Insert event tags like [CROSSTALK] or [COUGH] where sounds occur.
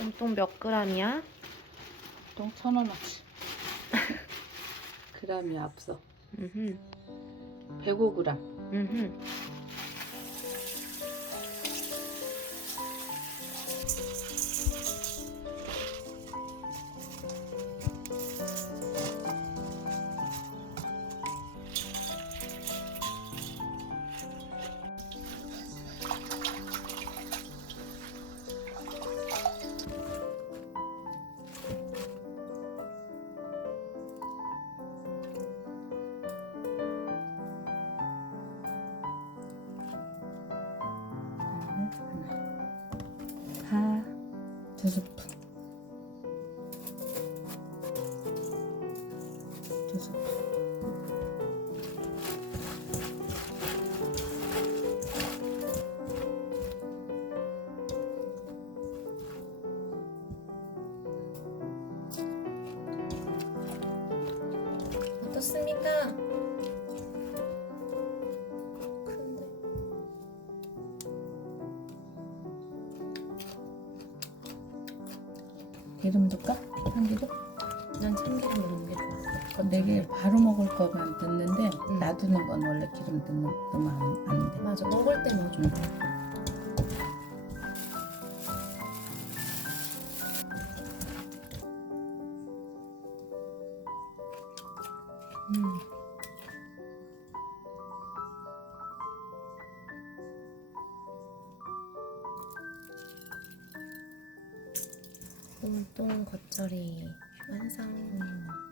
똥똥 몇 그램이야? 보통 천 원어치. [LAUGHS] 그램이 앞서. 음흠. 105g. 음흠. 스푼. 두. 어떻습니까? 기름 넣을까? 참기름? 난 참기름 넣는 게 좋았어. 그럼 네개 바로 먹을 거만 넣는데 응. 놔두는 건 원래 기름 넣는, 안, 안 돼. 맞아. 먹을 때 넣어줘. 음. 똥똥 겉절이 완성.